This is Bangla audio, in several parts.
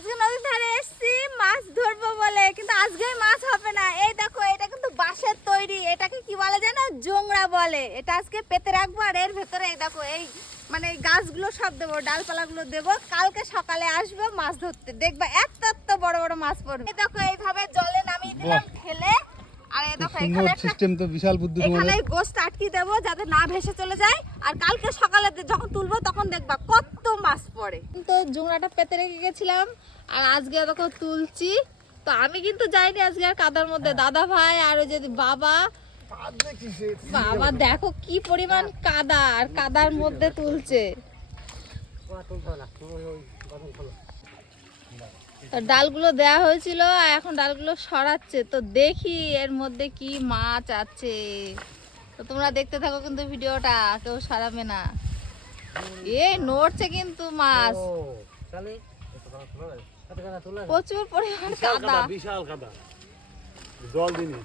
আজকে নদীর ধারে এসেছি মাছ ধরবো বলে কিন্তু আজকে মাছ হবে না। এই দেখো এটা কিন্তু বাঁশের তৈরি এটাকে কি বলে জানো? জোংরা বলে। এটা আজকে পেতে রাখব আর এর ভেতরে এই দেখো এই মানে এই গাছগুলো সব দেবো ডালপালাগুলো দেবো। কালকে সকালে আসব মাছ ধরতে। দেখবা এত এত বড় বড় মাছ পড়বে। এই দেখো এইভাবে জলে নামিয়ে দিলাম ঠেলে আর এই দেখো এখানে একটা সিস্টেম তো বিশাল বুদ্ধি এখানে গোস্ত আটকে দেবো যাতে না ভেসে চলে যায়। আর কালকে সকালে যখন তুলবো তখন দেখবা পড়ে তো জুংড়াটা পেতে রেখে গেছিলাম আর আজকে দেখো তুলছি। তো আমি কিন্তু যাইনি আজকে আর কাদার মধ্যে। দাদা ভাই আর ওই যদি বাবা। বাবা দেখো কি পরিমাণ কাদা আর কাদার মধ্যে তুলছে। তো ডালগুলো দেয়া হয়েছিল আর এখন ডালগুলো সরাচ্ছে। তো দেখি এর মধ্যে কি মাছ আছে। তো তোমরা দেখতে থাকো কিন্তু ভিডিওটা কেউ সরাবে না। এ নড়ছে কিন্তু মাছ। প্রচুর পরিমাণ কাদা বিশাল কাদা জল দিনি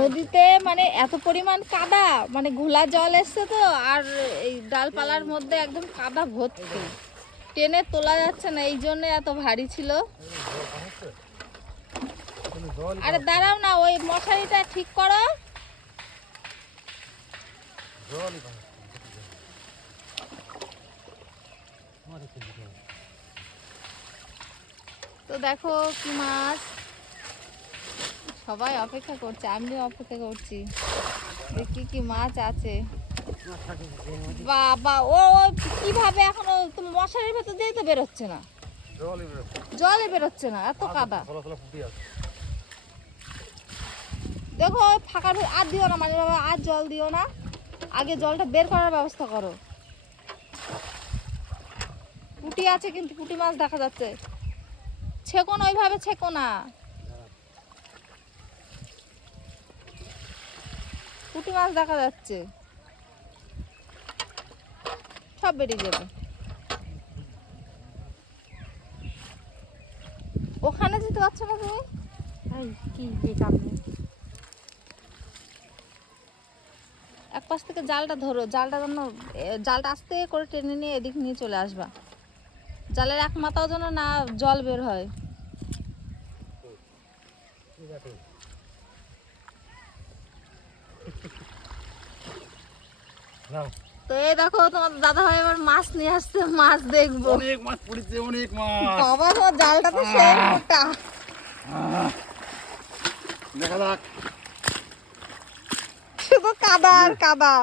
নদীতে মানে এত পরিমাণ কাদা মানে ঘোলা জল এসছে তো আর এই ডালপালার মধ্যে একদম কাদা ভর্তি। টেনে তোলা যাচ্ছে না এই জন্য এত ভারী ছিল। আরে দাঁড়াও না ওই মশারিটা ঠিক করো। তো দেখো কি মাছ। সবাই অপেক্ষা করছে আমিও অপেক্ষা করছি। দেখি কি মাছ আছে। বাবা ও কীভাবে এখনও তো মশারির ভেতর দিয়ে তো বেরোচ্ছে না। জলে বেরোচ্ছে না এত কাদা। দেখো ফাঁকার আর দিও না মানে বাবা আর জল দিও না। আগে জলটা বের করার ব্যবস্থা করো। পুটি আছে কিন্তু পুটি মাছ দেখা যাচ্ছে। ছেকো না, ওইভাবে ছেকো না। পুটি মাছ দেখা যাচ্ছে। সব বেরিয়ে যাবে। ওখানে যেতে পারছ না তুমি? কি যে কামড়ে এক পাশ থেকে জালটা ধরো জালটা যেন জালটা আস্তে করে টেনে নিয়ে এদিক নিয়ে চলে আসবা। জালের এক মাথাও যেন না জল বের হয়। তো এই দেখো তোমার দাদা ভাই এবার মাছ নিয়ে আসছে মাছ দেখব। অনেক মাছ পড়েছে অনেক মাছ। বাবা তোমার জালটা তো সেই মোটা। দেখা যাক। শুধু কাদা আর কাদা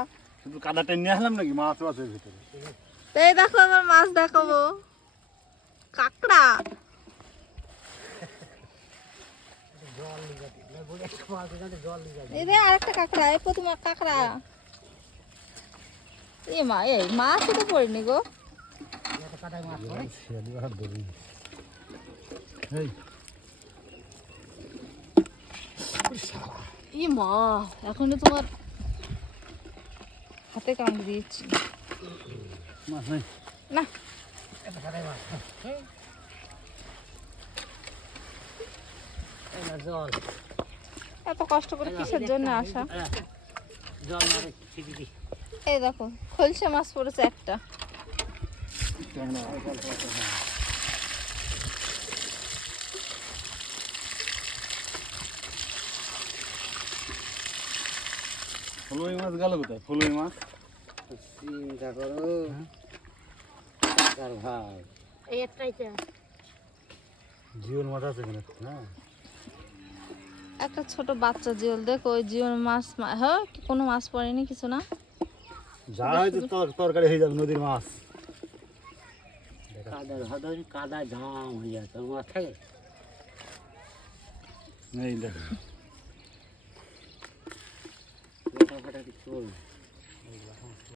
শুধু কাদা টেনে আসলাম নাকি? মাছও আছে ভিতরে। এই দেখো এবার মাছ দেখাবো। কাঁকড়া। এই দে আরেকটা কাঁকড়া এই প্রথম কাঁকড়া। এ মা এই মাছ তো পড়েনি গো। ই মা এখনই তোমার দিয়েছি। না। এত কষ্ট করে কিসের জন্য আসা? এই দেখো মাছ পড়েছে একটা। ফুলই মাছ গেল কোথায়? ফুলই মাছ? চিন্তা করো তার ভাই এই একটাই চা জীবন মাছ আছে এখানে না একটা ছোট বাচ্চা জিওল দেখো ওই জিওল মাছ হ্যাঁ কোনো মাছ পড়েনি কিছু না? যা হয়তো তর- তরকারি হয়ে যাবে নদীর মাছ। কাদা ধর কাদা ঝাম হয়ে যায় মাথায়। এই দেখো। ফাটাফাটি চল